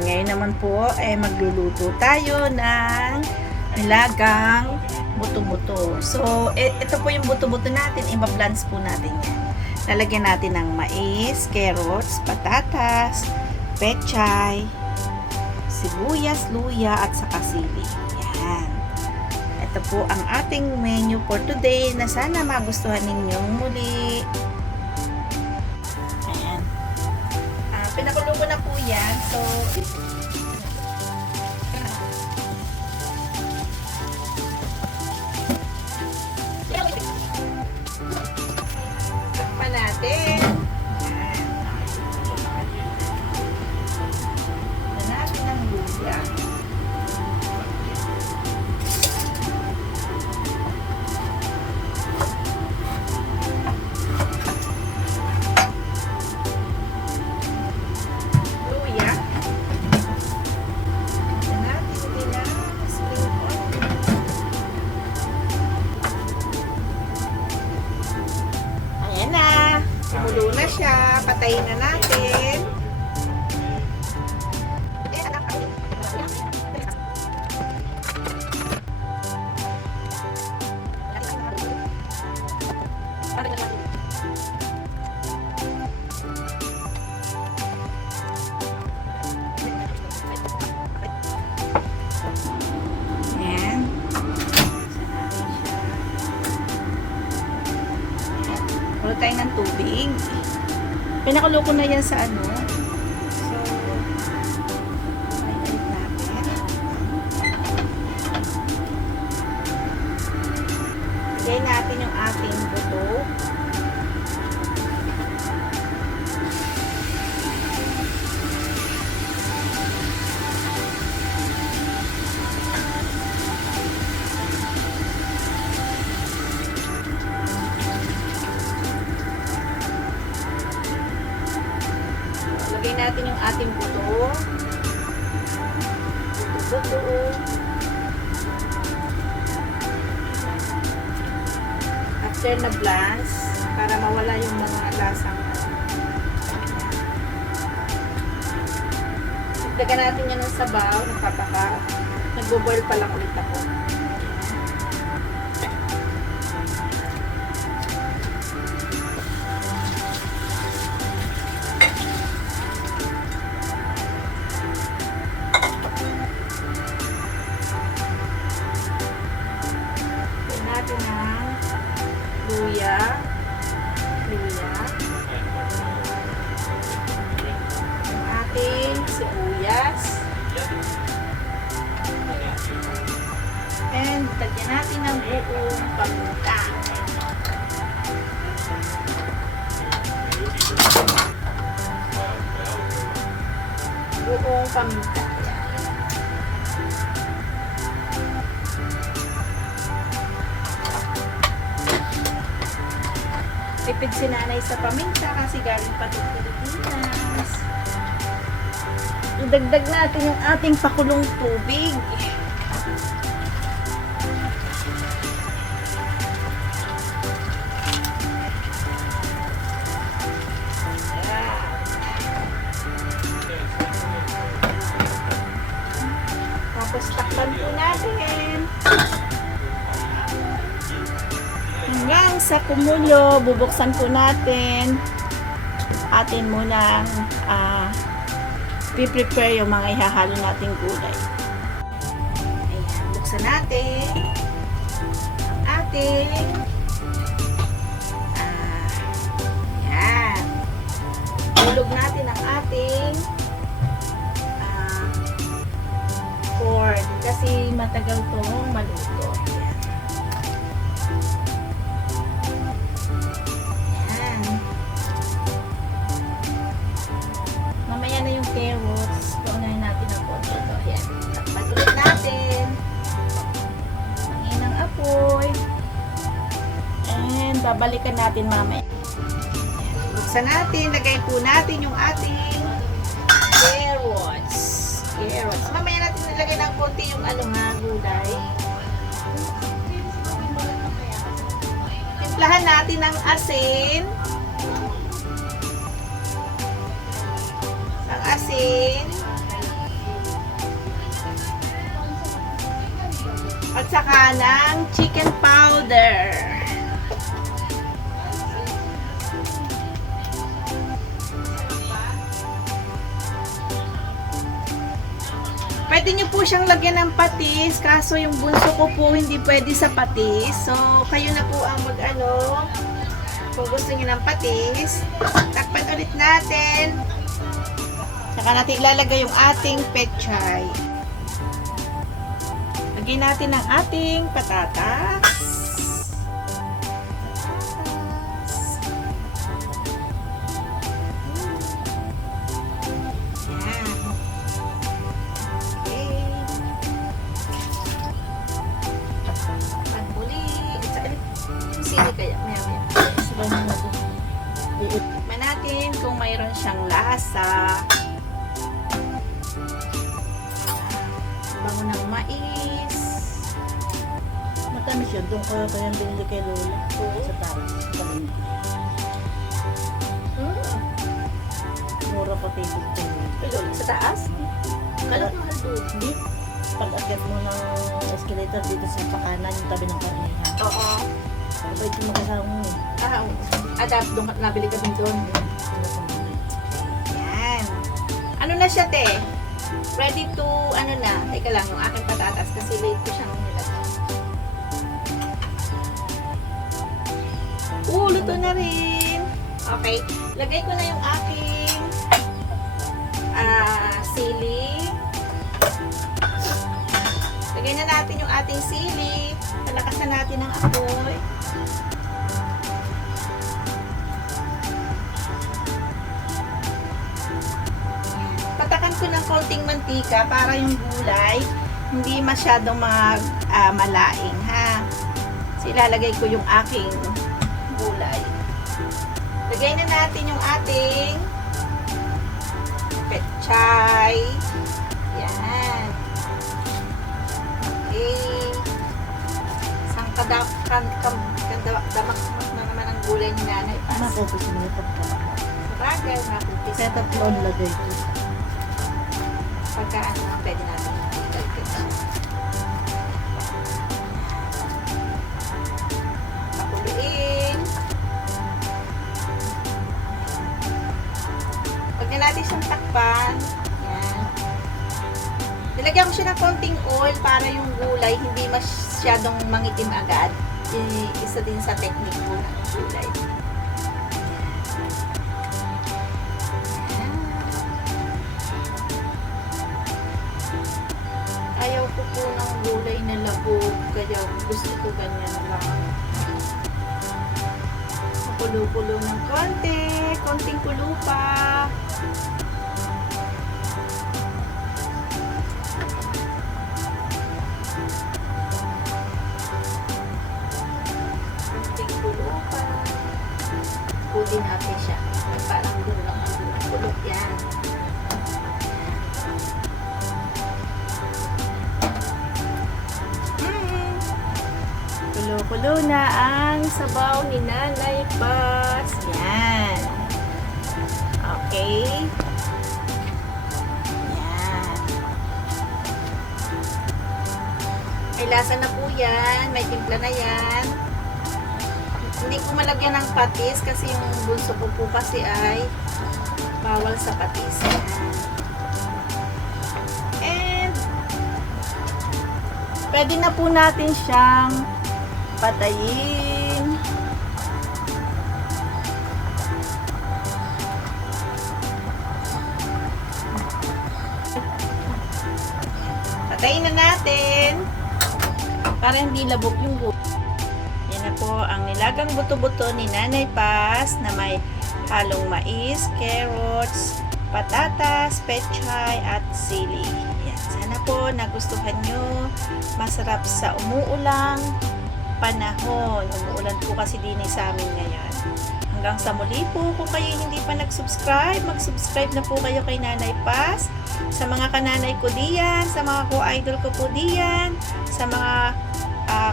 Ngayon naman po ay magluluto tayo ng nilagang buto-buto. So, ito po yung buto-buto natin. Iba-blends po natin yan. Lalagyan natin ng mais, carrots, patatas, pechay, sibuyas, luya, at saka sili. Yan. Ito po ang ating menu for today na sana magustuhan ninyong muli. Ayan. Pinakulo ko na po yan. So, takpan natin. Ayan. Natin ang luya. Kumulo na siya. Patayin na natin. Ayan. Kulo tayo ng tubig. Pinakulo ko na yan sa ano. So, i-add natin. Lagay natin yung ating buto. Lagay natin yung ating buto. Buto. After na blast, para mawala yung mga lasang. Lagyan natin yan ng sabaw, nagpapaka. Nagbo-boil pa lang ulit ako. Natin ng luya, yung ating sibuyas, and tagyan natin ng buong paminta. Buong paminta. Tipid si nanay sa paminta kasi galing pa ng Pilipinas. Idagdag natin yung ating pakulong tubig. Ayan. Tapos takpan po natin. Hanggang sa kumulo, bubuksan po natin. Atin munang prepare yung mga ihahalo nating gulay. Ayan, buksan natin ang ating ayan. Hulog natin ang ating corn kasi matagal itong maluto. Mamaya na yung carrots. Paunahin natin ang konti ito. Ayan. Takpan ulit natin. Mangin ang apoy. And babalikan natin mamaya. Ayan. Buksan natin. Lagay po natin yung ating carrots. Mamaya natin nilagay ng konti yung gulay. Timplahan natin ng asin. Ang asin. saka ng chicken powder. Pwede nyo po siyang lagyan ng patis, kaso yung bunso ko po hindi pwede sa patis. So, kayo na po ang mag-ano, kung gusto nyo ng patis. Takpan ulit natin. Saka natin ilalagay yung ating pechay. Lagyan natin ang ating patatas. Kaya maya-maya. Tikman natin kung mayroon siyang lasa. Bango ng mais. Matamis yun. Doon ko kaya binili kay Lola. Sa taas. Mura pa table ko. Pero sa taas? Kalat mahal doon. Hindi. Pag-akit mo ng escalator dito sa pakanan, yung tabi ng karnihan. Oo. Mabait yung magkasama mo eh. Adapt doon, nabili ka din doon. Yan. Ano na siya, te? Ready to, ano na, teka lang, yung aking patatas kasi late ko siyang nilagay. Luto na rin. Okay. Lagay ko na yung aking sili. Lagay na natin yung ating sili. Palakasan natin ang apoy. Patakan ko ng konting mantika para yung gulay hindi masyadong malaing, ha. So, ilalagay ko yung aking gulay. Lagay na natin yung ating pechay. Yan. Okay. Isang damak na naman ang gulay ni Nanay Paz. Mapupis mo yung pagkakak. Bagay, mapupis. Set up on lagay ko. Pagka ano, pwede natin ilagay siya. Pakuluin. Pag natin siyang takpan, yan. Nilagyan ko siya ng konting oil para yung gulay hindi masyadong mangitim agad. Isa din sa technique po ng gulay. Ayaw ko po ng gulay na labog, kaya gusto ko ganyan lang. Kulo-kulo ng konting kulo pa. Konting kulo pa. Kulin natin siya. Parang gulo lang ang kulo. Yan. Kulo-kulo na ang sabaw ni Nanay Paz. Yan. Okay. Yan. May lasa na po yan. May timpla na yan. Hindi ko malagyan ng patis kasi yung bunso ko po kasi ay bawal sa patis. Yan. And pwede na po natin siyang patayin. Patayin na natin para hindi labog yung gulay. Yan na po ang nilagang buto-buto ni Nanay Paz na may halong mais, carrots, patatas, pechay at sili. Yan. Sana po nagustuhan nyo. Masarap sa umuulang panahon. Umuulan po kasi din sa amin ngayon. Hanggang sa muli po, kung kayo hindi pa nag-subscribe, mag-subscribe na po kayo kay Nanay Paz. Sa mga kananay ko diyan, sa mga ko-idol ko po diyan, sa mga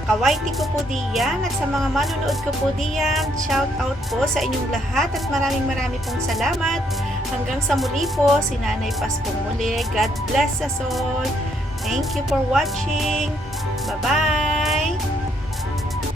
kawaiti ko po diyan, at sa mga manunood ko po diyan, shout out po sa inyong lahat at maraming pong salamat. Hanggang sa muli po, si Nanay Paz po muli. God bless us all. Thank you for watching. Bye-bye.